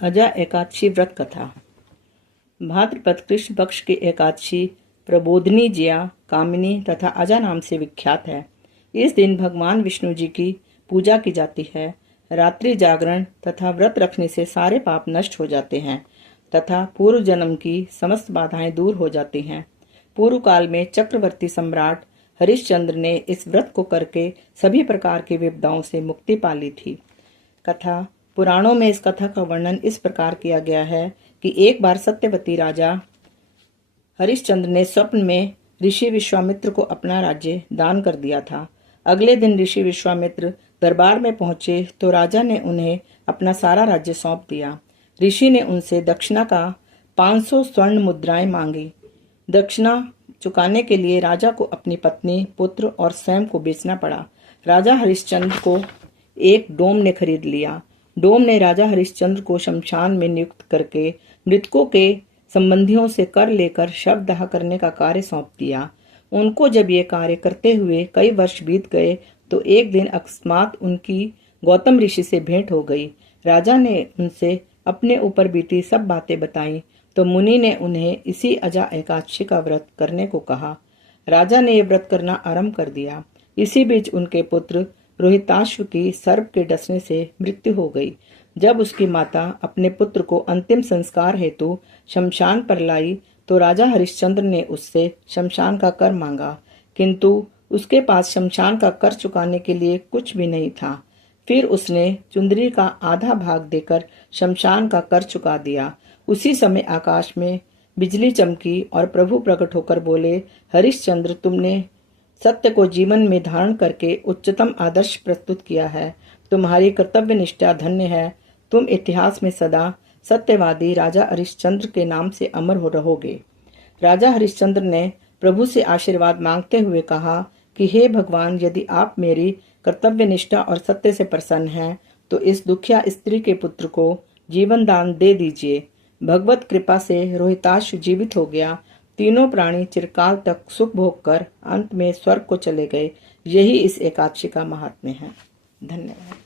अजा एकादशी व्रत कथा। भाद्रपद कृष्ण पक्ष की एकादशी प्रबोधनी, जिया, कामिनी तथा अजा नाम से विख्यात है। इस दिन भगवान विष्णु जी की पूजा की जाती है। रात्रि जागरण तथा व्रत रखने से सारे पाप नष्ट हो जाते हैं तथा पूर्व जन्म की समस्त बाधाएं दूर हो जाती हैं। पूर्व काल में चक्रवर्ती सम्राट हरिश्चंद्र ने इस व्रत को करके सभी प्रकार की विपदाओं से मुक्ति पा ली थी। कथा पुराणों में इस कथा का वर्णन इस प्रकार किया गया है कि एक बार सत्यवती राजा हरिश्चंद्र ने स्वप्न में ऋषि विश्वामित्र को अपना राज्य दान कर दिया था। अगले दिन ऋषि विश्वामित्र दरबार में पहुंचे तो राजा ने उन्हें अपना सारा राज्य सौंप दिया। ऋषि ने उनसे दक्षिणा का 500 स्वर्ण मुद्राएं मांगी। दक्षिणा चुकाने के लिए राजा को अपनी पत्नी, पुत्र और स्वयं को बेचना पड़ा। राजा हरिश्चंद्र को एक डोम ने खरीद लिया। डोम ने राजा हरिश्चंद्र को शमशान में नियुक्त करके मृतकों के संबंधियों से कर लेकर शव दाह करने का कार्य सौंप दिया। उनको जब ये कार्य करते हुए कई वर्ष बीत गए तो एक दिन अकस्मात उनकी गौतम ऋषि से भेंट हो गई। राजा ने उनसे अपने ऊपर बीती सब बातें बताई तो मुनि ने उन्हें इसी अजा एकादशी का व्रत करने को कहा। राजा ने यह व्रत करना आरंभ कर दिया। इसी बीच उनके पुत्र रोहिताश्व की सर्प के डसने से मृत्यु हो गई। जब उसकी माता अपने पुत्र को अंतिम संस्कार हेतु शमशान पर लाई तो राजा हरिश्चंद्र ने उससे शमशान का कर मांगा, किंतु उसके पास शमशान का कर चुकाने के लिए कुछ भी नहीं था। फिर उसने चुंदरी का आधा भाग देकर शमशान का कर चुका दिया। उसी समय आकाश में बिजली चमकी और प्रभु प्रकट होकर बोले, हरिश्चंद्र, तुमने सत्य को जीवन में धारण करके उच्चतम आदर्श प्रस्तुत किया है। तुम्हारी कर्तव्य निष्ठा धन्य है। तुम इतिहास में सदा सत्यवादी राजा हरिश्चंद्र के नाम से अमर हो रहोगे। राजा हरिश्चंद्र ने प्रभु से आशीर्वाद मांगते हुए कहा कि हे भगवान, यदि आप मेरी कर्तव्य निष्ठा और सत्य से प्रसन्न हैं तो इस दुखिया स्त्री के पुत्र को जीवन दान दे दीजिए। भगवत कृपा से रोहिताश्व जीवित हो गया। तीनों प्राणी चिरकाल तक सुख भोग कर अंत में स्वर्ग को चले गए। यही इस एकादशी का महात्म्य है। धन्यवाद।